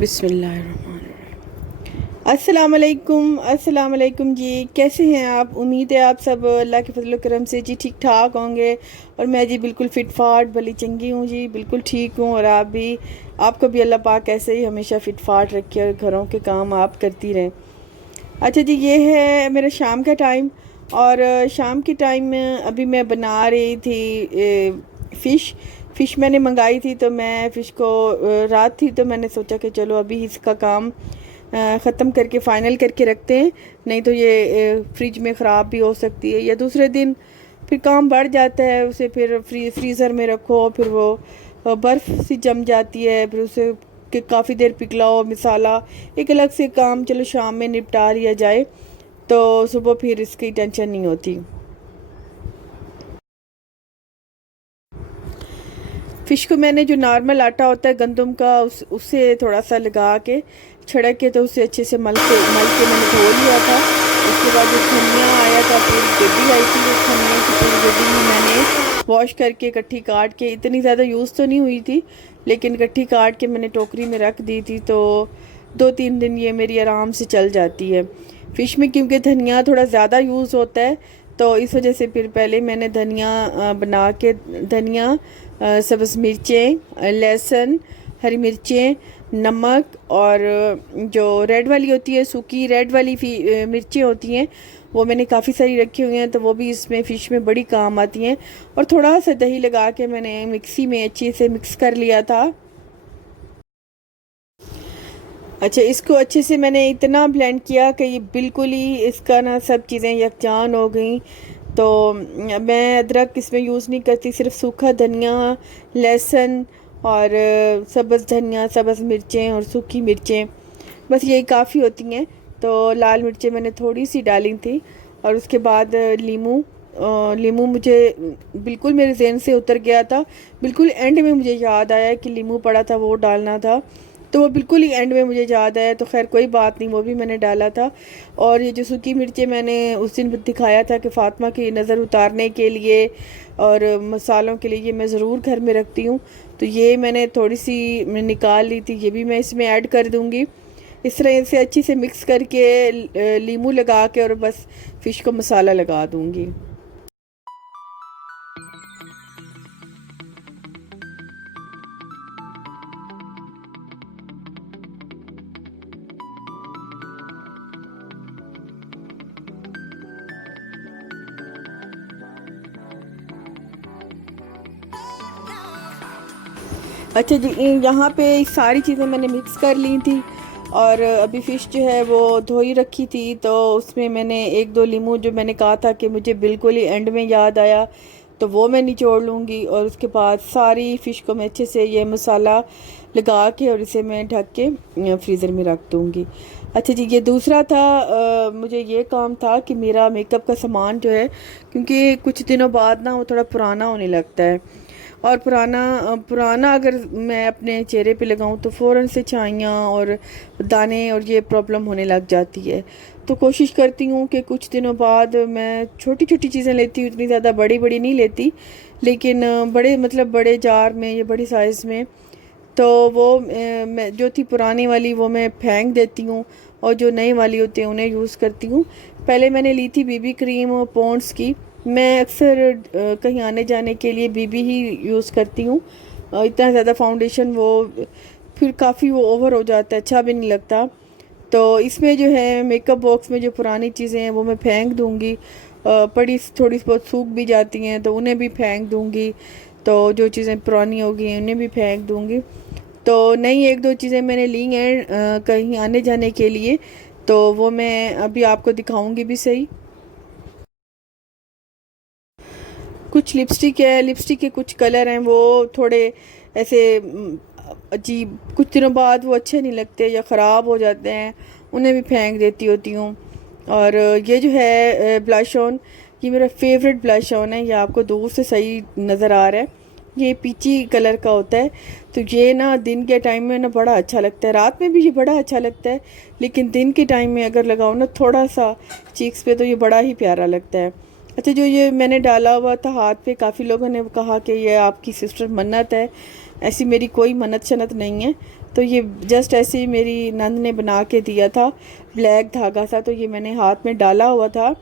बिस्मिल्लाहिर्रहमानिर्रहीम। अस्सलाम वालेकुम जी। कैसे हैं आप? उम्मीद है आप सब अल्लाह के फजल करम से जी ठीक ठाक होंगे। और मैं जी बिल्कुल फिट फाट भली चंगी हूँ जी, बिल्कुल ठीक हूँ। और आप भी, आपको भी अल्लाह पाक ऐसे ही हमेशा फिट फाट रखे और घरों के काम आप करती रहें। अच्छा जी, ये है मेरा शाम का टाइम। और शाम के टाइम में अभी मैं बना रही थी फ़िश मैंने मंगाई थी। तो मैं फ़िश को रात थी तो मैंने सोचा कि चलो अभी इसका काम ख़त्म करके फ़ाइनल करके रखते हैं, नहीं तो ये फ्रिज में ख़राब भी हो सकती है या दूसरे दिन फिर काम बढ़ जाता है। उसे फिर फ्रीज़र में रखो, फिर वो बर्फ़ सी जम जाती है, फिर उसे कि काफ़ी देर पिघलाओ मसाला। एक अलग से काम चलो शाम में निपटा लिया जाए तो सुबह फिर इसकी टेंशन नहीं होती। फ़िश को मैंने जो नॉर्मल आटा होता है गंदम का उससे थोड़ा सा लगा के छिड़क के तो उसे अच्छे से मल के मैंने धो लिया था। उसके बाद जो धनिया आया था, पूरी गड्डी आई थी, उस धनिया की पूरी गड्डी ही मैंने वॉश करके इकट्ठी काट के, इतनी ज़्यादा यूज़ तो नहीं हुई थी लेकिन इकट्ठी काट के मैंने टोकरी में रख दी थी। तो 2-3 दिन ये मेरी आराम से चल जाती है। फ़िश में क्योंकि धनिया थोड़ा ज़्यादा यूज़ होता है तो इस वजह से फिर पहले मैंने धनिया बना के धनिया, सब्ज़ मिर्चें, लहसुन, हरी मिर्चें, नमक और जो रेड वाली होती है, सूखी रेड वाली मिर्चें होती हैं, वो मैंने काफ़ी सारी रखी हुई हैं तो वो भी इसमें फ़िश में बड़ी काम आती हैं। और थोड़ा सा दही लगा के मैंने मिक्सी में अच्छे से मिक्स कर लिया था। अच्छा, इसको अच्छे से मैंने इतना ब्लेंड किया कि ये बिल्कुल ही इसका ना सब चीज़ें यकजान हो गई। तो मैं अदरक इसमें यूज़ नहीं करती, सिर्फ सूखा धनिया, लहसुन और सब्ज़ धनिया, सब्ज़ मिर्चें और सूखी मिर्चें, बस यही काफ़ी होती हैं। तो लाल मिर्चें मैंने थोड़ी सी डाली थी। और उसके बाद लीमू मुझे बिल्कुल मेरे जहन से उतर गया था। बिल्कुल एंड में मुझे याद आया कि लीमू पड़ा था वो डालना था, तो वो बिल्कुल ही एंड में मुझे याद आया। तो खैर कोई बात नहीं, वो भी मैंने डाला था। और ये जो सूखी मिर्चें मैंने उस दिन दिखाया था कि फ़ातिमा की नज़र उतारने के लिए और मसालों के लिए ये मैं ज़रूर घर में रखती हूँ, तो ये मैंने थोड़ी सी निकाल ली थी, ये भी मैं इसमें ऐड कर दूँगी। इस तरह से अच्छी से मिक्स करके लीमू लगा के और बस फ़िश को मसाला लगा दूँगी। अच्छा जी, यहाँ पे सारी चीज़ें मैंने मिक्स कर ली थी। और अभी फ़िश जो है वो धोई रखी थी तो उसमें मैंने 1-2 लीमू, जो मैंने कहा था कि मुझे बिल्कुल ही एंड में याद आया, तो वो मैं निचोड़ लूँगी। और उसके बाद सारी फ़िश को मैं अच्छे से ये मसाला लगा के और इसे मैं ढक के फ्रीज़र में रख दूँगी। अच्छा जी, ये दूसरा था, मुझे ये काम था कि मेरा मेकअप का सामान जो है, क्योंकि कुछ दिनों बाद ना वो थोड़ा पुराना होने लगता है। और पुराना अगर मैं अपने चेहरे पे लगाऊं तो फ़ौरन से छाइयाँ और दाने और ये प्रॉब्लम होने लग जाती है। तो कोशिश करती हूँ कि कुछ दिनों बाद मैं छोटी छोटी चीज़ें लेती हूँ, इतनी ज़्यादा बड़ी बड़ी नहीं लेती, लेकिन बड़े मतलब बड़े जार में या बड़ी साइज़ में। तो वो मैं जो थी पुरानी वाली वो मैं फेंक देती हूँ और जो नई वाली होती है उन्हें यूज़ करती हूँ। पहले मैंने ली थी बीबी क्रीम पॉन्ड्स की। मैं अक्सर कहीं आने जाने के लिए बीबी ही यूज़ करती हूँ। इतना ज़्यादा फाउंडेशन वो फिर काफ़ी वो ओवर हो जाता है, अच्छा भी नहीं लगता। तो इसमें जो है मेकअप बॉक्स में जो पुरानी चीज़ें हैं वो मैं फेंक दूँगी। पड़ी थोड़ी बहुत सूख भी जाती हैं तो उन्हें भी फेंक दूँगी। तो जो चीज़ें पुरानी हो गई हैं उन्हें भी फेंक दूँगी। तो नई 1-2 चीज़ें मैंने ली हैं कहीं आने जाने के लिए, तो वो मैं अभी आपको दिखाऊंगी भी सही। कुछ लिपस्टिक है, लिपस्टिक के कुछ कलर हैं वो थोड़े ऐसे अजीब, कुछ दिनों बाद वो अच्छे नहीं लगते या ख़राब हो जाते हैं, उन्हें भी फेंक देती होती हूँ। और ये जो है ब्लश ऑन, ये मेरा फेवरेट ब्लश ऑन है। ये आपको दूर से सही नज़र आ रहा है, ये पीची कलर का होता है। तो ये ना दिन के टाइम में ना बड़ा अच्छा लगता है, रात में भी ये बड़ा अच्छा लगता है, लेकिन दिन के टाइम में अगर लगाओ ना थोड़ा सा चीक्स पे तो ये बड़ा ही प्यारा लगता है। अच्छा, जो ये मैंने डाला हुआ था हाथ पे, काफ़ी लोगों ने कहा कि ये आपकी सिस्टर मन्नत है। ऐसी मेरी कोई मन्नत शन्नत नहीं है। तो ये जस्ट ऐसे ही मेरी नंद ने बना के दिया था, ब्लैक धागा था, तो ये मैंने हाथ में डाला हुआ था।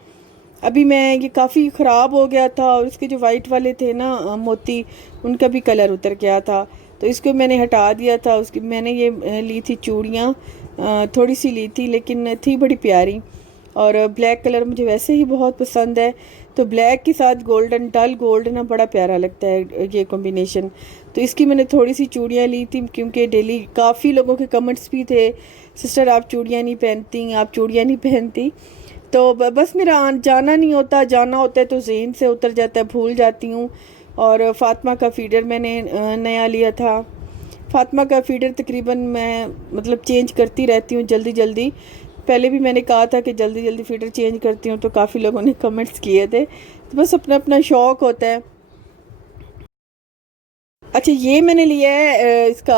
अभी मैं ये काफ़ी ख़राब हो गया था और इसके जो वाइट वाले थे ना मोती, उनका भी कलर उतर गया था, तो इसको मैंने हटा दिया था। उसकी मैंने ये ली थी चूड़ियाँ, थोड़ी सी ली थी लेकिन थी बड़ी प्यारी, और ब्लैक कलर मुझे वैसे ही बहुत पसंद है, तो ब्लैक के साथ गोल्डन, डल गोल्ड ना बड़ा प्यारा लगता है ये कॉम्बिनेशन। तो इसकी मैंने थोड़ी सी चूड़ियाँ ली थी, क्योंकि डेली काफ़ी लोगों के कमेंट्स भी थे, सिस्टर आप चूड़ियाँ नहीं पहनती, आप चूड़ियाँ नहीं पहनती। तो बस मेरा जाना नहीं होता, जाना होता है तो जहन से उतर जाता है, भूल जाती हूँ। और फातिमा का फीडर मैंने नया लिया था। फातिमा का फीडर तकरीबन मैं मतलब चेंज करती रहती हूँ जल्दी जल्दी। पहले भी मैंने कहा था कि जल्दी जल्दी फीडर चेंज करती हूँ, तो काफ़ी लोगों ने कमेंट्स किए थे। तो बस अपना अपना शौक़ होता है। अच्छा ये मैंने लिया है इसका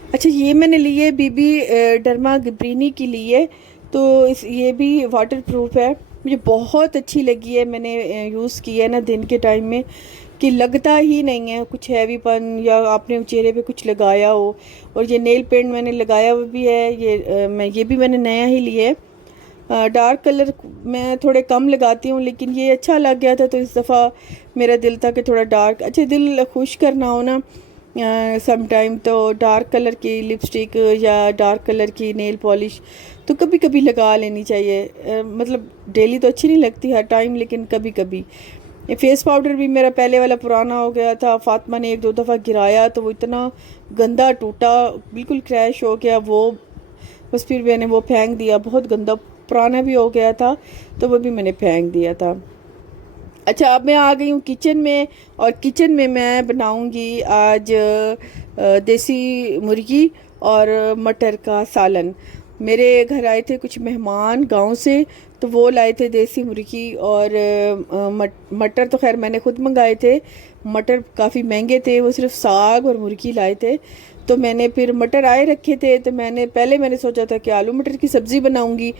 अच्छा ये मैंने लिए बीबी डर्मा गिब्रिनी की लिए। तो इस ये भी वाटर प्रूफ है, मुझे बहुत अच्छी लगी है। मैंने यूज़ की है ना दिन के टाइम में, कि लगता ही नहीं है कुछ हैवीपन या आपने चेहरे पे कुछ लगाया हो। और ये नेल पेंट मैंने लगाया हुआ भी है, ये भी मैंने नया ही लिया है। डार्क कलर मैं थोड़े कम लगाती हूँ, लेकिन ये अच्छा लग गया था, तो इस दफ़ा मेरा दिल था कि थोड़ा डार्क, अच्छा दिल खुश करना हो ना सम टाइम, तो डार्क कलर की लिपस्टिक या डार्क कलर की नेल पॉलिश तो कभी कभी लगा लेनी चाहिए। मतलब डेली तो अच्छी नहीं लगती हर टाइम, लेकिन कभी कभी। फेस पाउडर भी मेरा पहले वाला पुराना हो गया था, फातिमा ने एक दो दफ़ा गिराया तो वो इतना गंदा टूटा, बिल्कुल क्रैश हो गया वो। बस फिर मैंने वो फेंक दिया, बहुत गंदा पुराना भी हो गया था, तो वो भी मैंने फेंक दिया था। अच्छा अब मैं आ गई हूँ किचन में, और किचन में मैं बनाऊँगी आज देसी मुर्गी और मटर का सालन। मेरे घर आए थे कुछ मेहमान गांव से, तो वो लाए थे देसी मुर्गी और मटर तो खैर मैंने खुद मंगाए थे। मटर काफ़ी महंगे थे, वो सिर्फ साग और मुर्गी लाए थे। तो मैंने फिर मटर आए रखे थे, तो मैंने सोचा था कि आलू मटर की सब्ज़ी बनाऊंगी,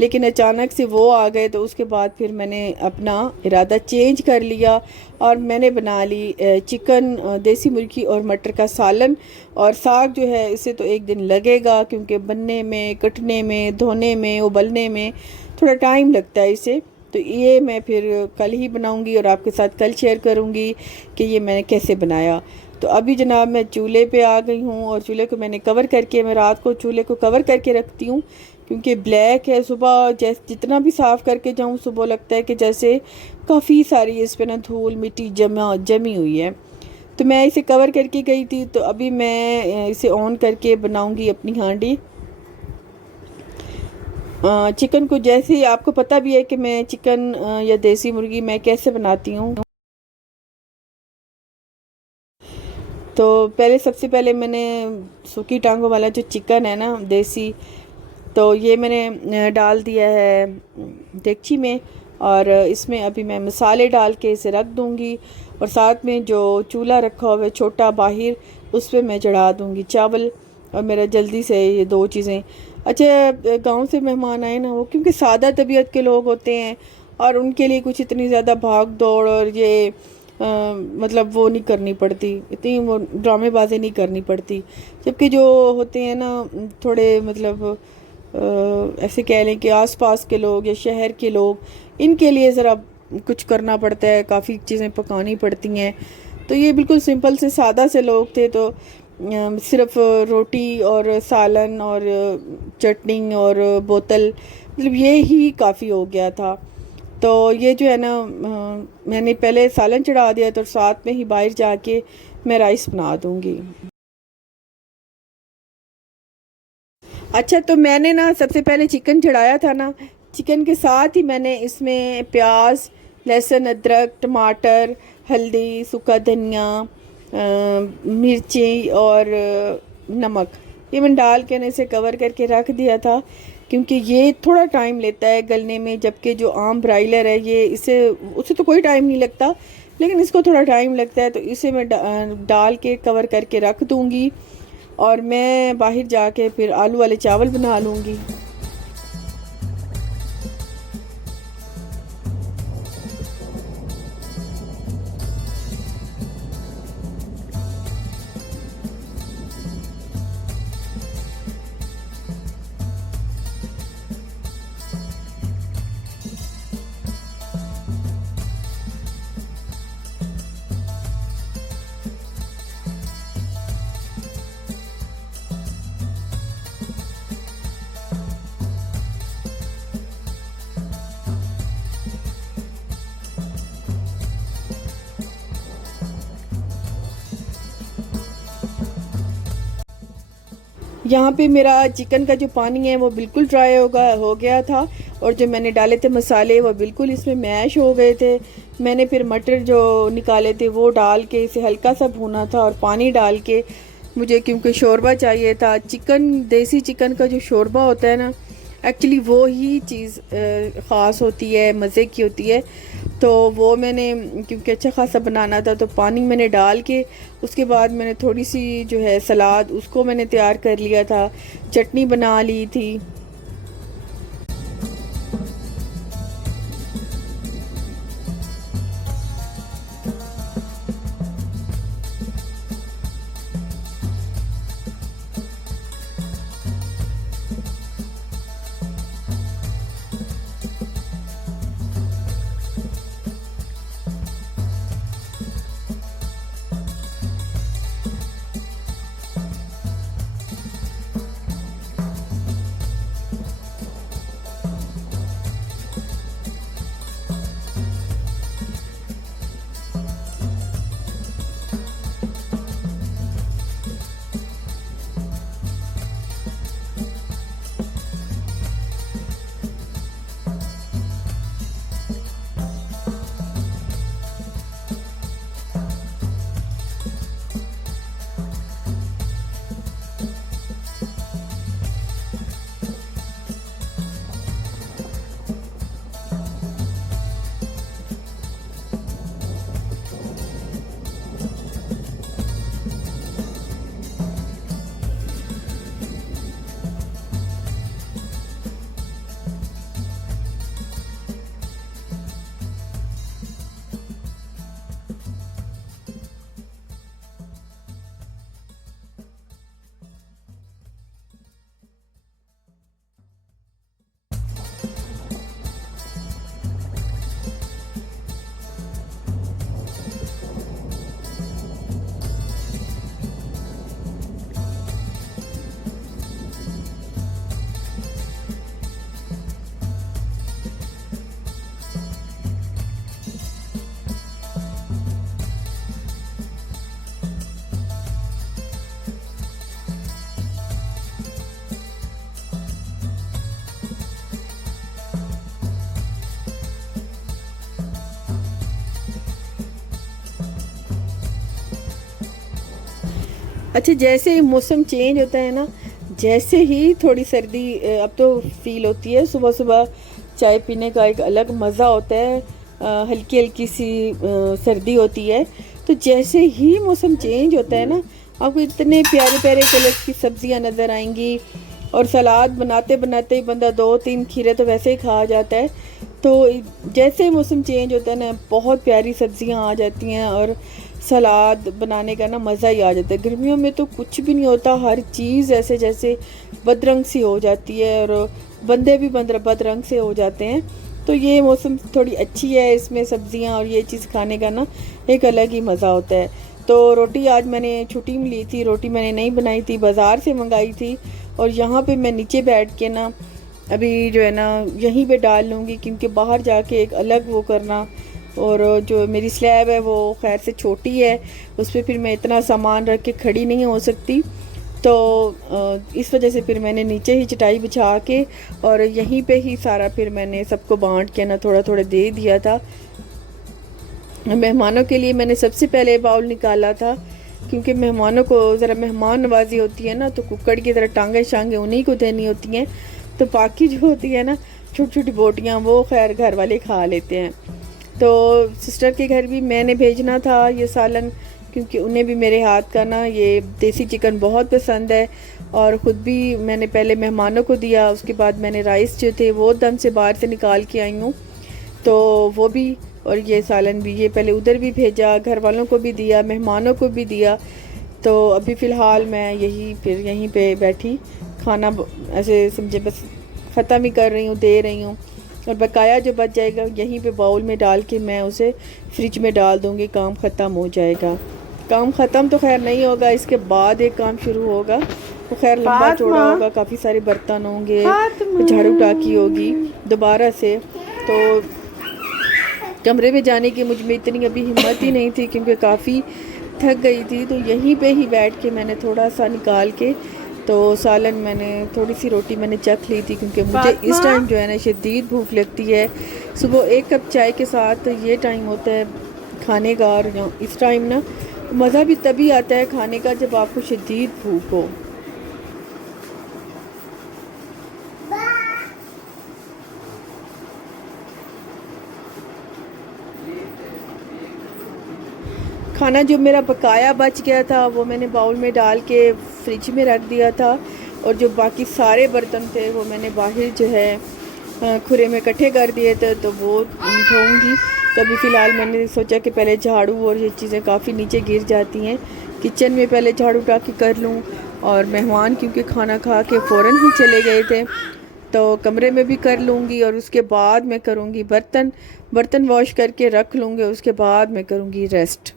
लेकिन अचानक से वो आ गए, तो उसके बाद फिर मैंने अपना इरादा चेंज कर लिया और मैंने बना ली चिकन, देसी मुर्गी और मटर का सालन। और साग जो है इसे तो एक दिन लगेगा, क्योंकि बनने में, कटने में, धोने में, उबलने में थोड़ा टाइम लगता है इसे। तो ये मैं फिर कल ही बनाऊंगी और आपके साथ कल शेयर करूंगी कि ये मैंने कैसे बनाया। तो अभी जनाब मैं चूल्हे पे आ गई हूँ, और चूल्हे को मैंने कवर करके, मैं रात को चूल्हे को कवर करके रखती हूँ, क्योंकि ब्लैक है। सुबह जैसे जितना भी साफ़ करके जाऊँ, सुबह लगता है कि जैसे काफ़ी सारी इस पर ना धूल मिट्टी जमी हुई है। तो मैं इसे कवर करके गई थी, तो अभी मैं इसे ऑन करके बनाऊंगी अपनी हांडी। चिकन को जैसे ही आपको पता भी है कि मैं चिकन या देसी मुर्गी मैं कैसे बनाती हूँ। तो सबसे पहले मैंने सूखी टांगों वाला जो चिकन है ना देसी, तो ये मैंने डाल दिया है देगची में, और इसमें अभी मैं मसाले डाल के इसे रख दूँगी। और साथ में जो चूल्हा रखा हुआ है छोटा बाहर, उस पर मैं चढ़ा दूँगी चावल। और मेरा जल्दी से ये दो चीज़ें। अच्छा गांव से मेहमान आए ना, वो क्योंकि सादा तबीयत के लोग होते हैं, और उनके लिए कुछ इतनी ज़्यादा भाग दौड़ और ये मतलब वो नहीं करनी पड़ती, इतनी वो ड्रामेबाजी नहीं करनी पड़ती। जबकि जो होते हैं ना थोड़े मतलब ऐसे कह लें कि आसपास के लोग या शहर के लोग, इनके लिए ज़रा कुछ करना पड़ता है, काफ़ी चीज़ें पकानी पड़ती हैं। तो ये बिल्कुल सिंपल से सादा से लोग थे, तो सिर्फ रोटी और सालन और चटनी और बोतल, मतलब ये ही काफ़ी हो गया था। तो ये जो है ना मैंने पहले सालन चढ़ा दिया, तो साथ में ही बाहर जाके मैं राइस बना दूँगी। अच्छा तो मैंने ना सबसे पहले चिकन चढ़ाया था ना, चिकन के साथ ही मैंने इसमें प्याज, लहसुन, अदरक, टमाटर, हल्दी, सूखा धनिया, मिर्ची और नमक, ये मैंने डाल के ना इसे कवर करके रख दिया था, क्योंकि ये थोड़ा टाइम लेता है गलने में। जबकि जो आम ब्रायलर है ये इसे उसे तो कोई टाइम नहीं लगता, लेकिन इसको थोड़ा टाइम लगता है। तो इसे मैं डाल के कवर करके रख दूँगी, और मैं बाहर जाके फिर आलू वाले चावल बना लूँगी। यहाँ पे मेरा चिकन का जो पानी है वो बिल्कुल ड्राई हो गया था, और जो मैंने डाले थे मसाले वो बिल्कुल इसमें मैश हो गए थे। मैंने फिर मटर जो निकाले थे वो डाल के इसे हल्का सा भूना था, और पानी डाल के मुझे क्योंकि शोरबा चाहिए था। चिकन, देसी चिकन का जो शोरबा होता है ना, एक्चुअली वो ही चीज़ ख़ास होती है, मज़े की होती है। तो वो मैंने क्योंकि अच्छा खासा बनाना था तो पानी मैंने डाल के उसके बाद मैंने थोड़ी सी जो है सलाद उसको मैंने तैयार कर लिया था, चटनी बना ली थी। अच्छा, जैसे ही मौसम चेंज होता है ना, जैसे ही थोड़ी सर्दी अब तो फील होती है, सुबह सुबह चाय पीने का एक अलग मज़ा होता है। हल्की हल्की सी सर्दी होती है, तो जैसे ही मौसम चेंज होता है ना, आपको इतने प्यारे प्यारे कलर की सब्जियां नज़र आएंगी, और सलाद बनाते बनाते ही बंदा 2-3 खीरे तो वैसे ही खा जाता है। तो जैसे ही मौसम चेंज होता है ना, बहुत प्यारी सब्जियां आ जाती हैं, और सलाद बनाने का ना मज़ा ही आ जाता है। गर्मियों में तो कुछ भी नहीं होता, हर चीज़ ऐसे जैसे बदरंग सी हो जाती है, और बंदे भी बदरंग से हो जाते हैं। तो ये मौसम थोड़ी अच्छी है, इसमें सब्जियां और ये चीज़ खाने का ना एक अलग ही मज़ा होता है। तो रोटी आज मैंने छुट्टी में ली थी, रोटी मैंने नहीं बनाई थी, बाज़ार से मंगाई थी, और यहाँ पे मैं नीचे बैठ के ना अभी जो है ना यहीं पे डाल लूँगी, क्योंकि बाहर जाके एक अलग वो करना, और जो मेरी स्लैब है वो खैर से छोटी है, उस पर फिर मैं इतना सामान रख के खड़ी नहीं हो सकती। तो इस वजह से फिर मैंने नीचे ही चटाई बिछा के और यहीं पे ही सारा फिर मैंने सबको बांट के ना थोड़ा थोड़ा दे दिया था। मेहमानों के लिए मैंने सबसे पहले बाउल निकाला था, क्योंकि मेहमानों को ज़रा मेहमान नवाजी होती है ना, तो कुक्कड़ की तरह टांगे शांगे उन्हीं को देनी होती हैं। तो बाकी जो होती है ना छोटी छोटी बोटियाँ, वो खैर घर वाले खा लेते हैं। तो सिस्टर के घर भी मैंने भेजना था ये सालन, क्योंकि उन्हें भी मेरे हाथ का ना ये देसी चिकन बहुत पसंद है, और ख़ुद भी मैंने पहले मेहमानों को दिया, उसके बाद मैंने राइस जो थे वो दम से बाहर से निकाल के आई हूँ, तो वो भी, और ये सालन भी, ये पहले उधर भी भेजा, घर वालों को भी दिया, मेहमानों को भी दिया। तो अभी फ़िलहाल मैं यहीं पे बैठी खाना ऐसे समझे बस ख़त्म ही कर रही हूँ, दे रही हूँ, और बकाया जो बच जाएगा यहीं पे बाउल में डाल के मैं उसे फ्रिज में डाल दूँगी, काम ख़त्म हो जाएगा। काम ख़त्म तो खैर नहीं होगा, इसके बाद एक काम शुरू होगा, तो खैर लंबा चौड़ा होगा, काफ़ी सारे बर्तन होंगे, झाड़ू टाकी होगी दोबारा से। तो कमरे में जाने की मुझ में इतनी अभी हिम्मत ही नहीं थी, क्योंकि काफ़ी थक गई थी। तो यहीं पे ही बैठ के मैंने थोड़ा सा निकाल के तो सालन मैंने थोड़ी सी रोटी मैंने चख ली थी, क्योंकि मुझे इस टाइम जो है ना शदीद भूख लगती है। सुबह एक कप चाय के साथ ये टाइम होता है खाने का, और इस टाइम ना मज़ा भी तभी आता है खाने का जब आपको शदीद भूख हो। खाना जो मेरा बकाया बच गया था वो मैंने बाउल में डाल के फ्रिज में रख दिया था, और जो बाकी सारे बर्तन थे वो मैंने बाहर जो है खुरे में इकट्ठे कर दिए थे, तो वो धोऊंगी। तो अभी फ़िलहाल मैंने सोचा कि पहले झाड़ू, और ये चीज़ें काफ़ी नीचे गिर जाती हैं, किचन में पहले झाड़ू उठा के कर लूँ। और मेहमान क्योंकि खाना खा के फ़ौरन ही चले गए थे, तो कमरे में भी कर लूँगी, और उसके बाद मैं करूँगी बर्तन वॉश करके रख लूँगी, उसके बाद मैं करूँगी रेस्ट।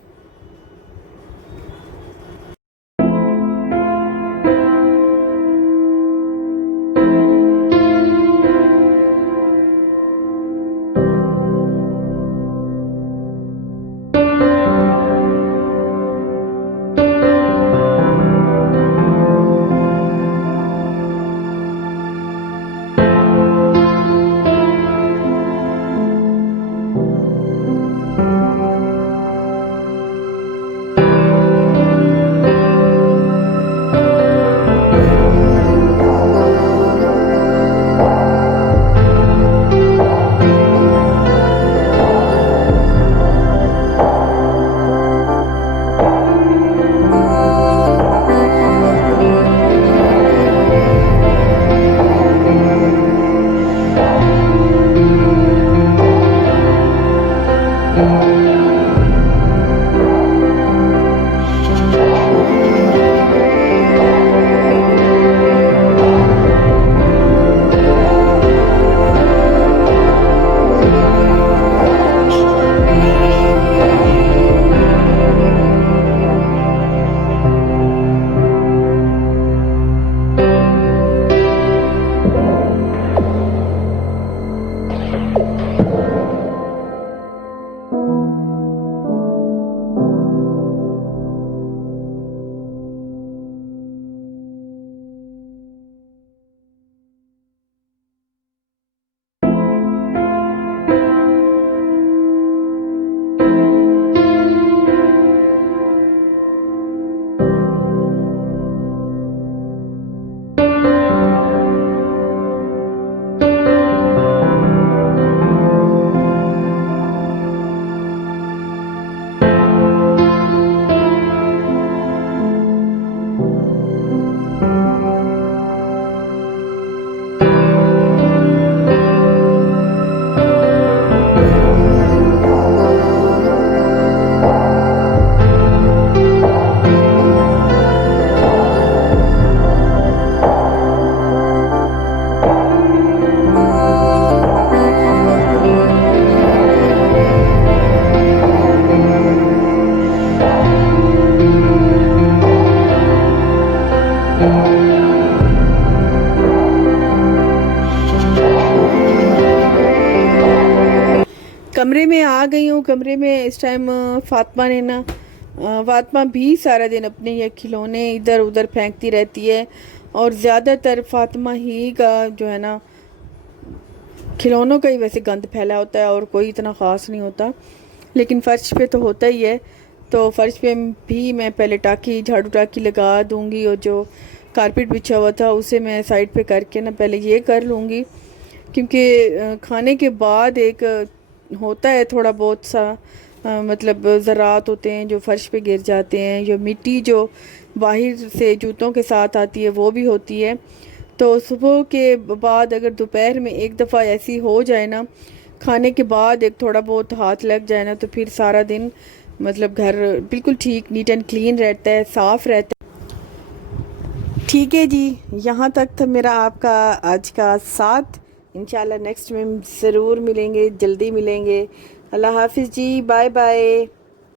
कमरे में आ गई हूँ। कमरे में इस टाइम फातिमा ने ना फातिमा भी सारा दिन अपने ये खिलौने इधर उधर फेंकती रहती है, और ज़्यादातर फातिमा ही का जो है ना खिलौनों का ही वैसे गंद फैला होता है, और कोई इतना ख़ास नहीं होता, लेकिन फ़र्श पे तो होता ही है। तो फ़र्श पे भी मैं पहले टाकी झाड़ू टाकी लगा दूँगी, और जो कारपेट बिछा हुआ था उसे मैं साइड पे करके ना पहले ये कर लूँगी, क्योंकि खाने के बाद एक होता है थोड़ा बहुत सा मतलब ज़रात होते हैं जो फ़र्श पे गिर जाते हैं, जो मिट्टी जो बाहर से जूतों के साथ आती है वो भी होती है। तो सुबह के बाद अगर दोपहर में एक दफ़ा ऐसी हो जाए ना, खाने के बाद एक थोड़ा बहुत हाथ लग जाए ना, तो फिर सारा दिन मतलब घर बिल्कुल ठीक नीट एंड क्लीन रहता है, साफ़ रहता है। ठीक है जी, यहाँ तक था मेरा आपका आज का साथ। इंशाल्लाह नेक्स्ट में ज़रूर मिलेंगे, जल्दी मिलेंगे। अल्लाह हाफिज़ जी, बाय बाय।